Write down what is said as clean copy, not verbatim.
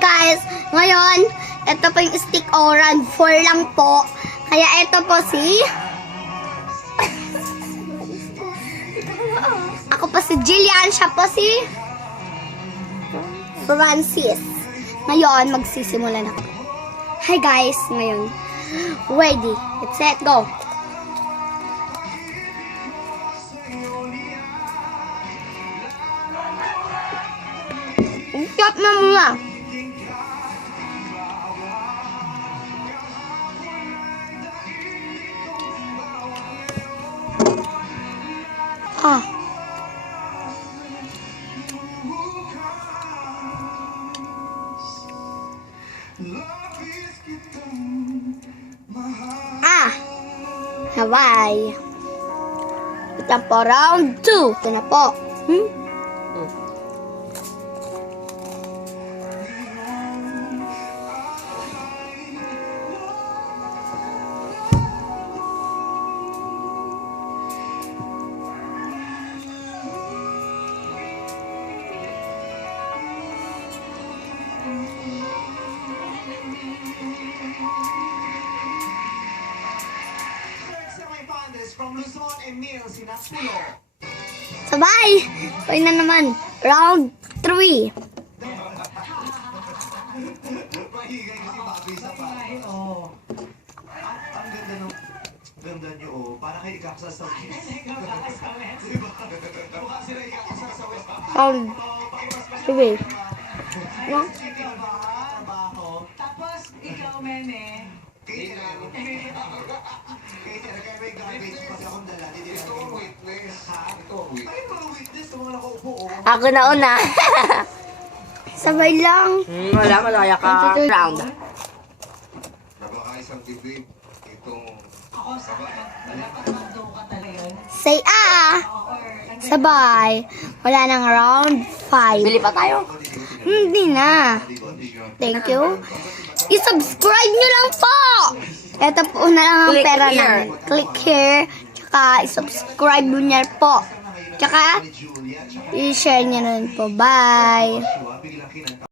guys, ngayon, ito po yung stick oran, 4 lang po. Kaya ito po si... Ako po si Jillian, siya po si... Francis. Ngayon, magsisimula na ako. Hi guys, ngayon. Ready, let's set, go. Stop na muna. Hawaii. Ito po, round 2. Ito na po. From Luzon, Emil Sinapulo. Sabay! Sabay na naman. Round 3. Mahigay kasi Bobby sa bahay. Oo. Ang ganda nung... Ganda niyo, oh. Para kayo ikakasasawin. Diba? Mukha sila ikakasasawin. Round 3. No? Tapos, ikaw, Meme. May garbage pag akong dala. Ito ang witness. Ha? Ito ang witness. Ay, mga witness. Ito mga nakaupo, oh. Ako na una. Sabay lang. Wala, malaya ka. Round. Nabakaisang dibdib. Itong... Ako, sa dapat magdo ka talaga. Say Sabay. Wala nang round 5. Bili pa tayo. Hindi na. Thank you. I-subscribe nyo lang po. Ito po na lang ang Click pera here. namin. Click here. Tsaka i-subscribe nyo po. Tsaka i-share nyo na rin po. Bye.